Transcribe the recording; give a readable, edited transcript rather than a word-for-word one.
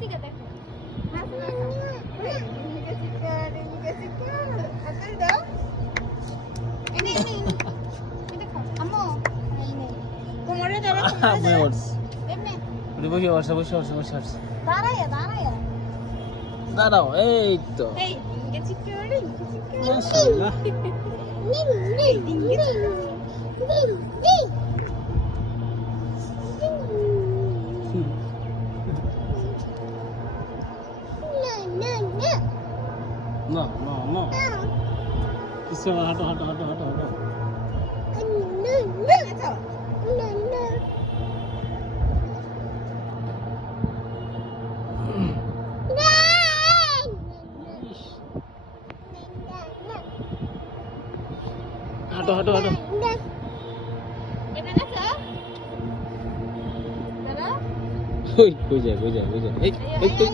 থেকে দেখো দাঁড়াও এই তো মাশাআল্লাহ। না না না কিছু না, হাঁটো হাঁটো হাঁটো হাঁটো হাঁটো। হাঁটো হাঁটো হাঁটো। ওই কই যায় কই যায় কই যায় এই এই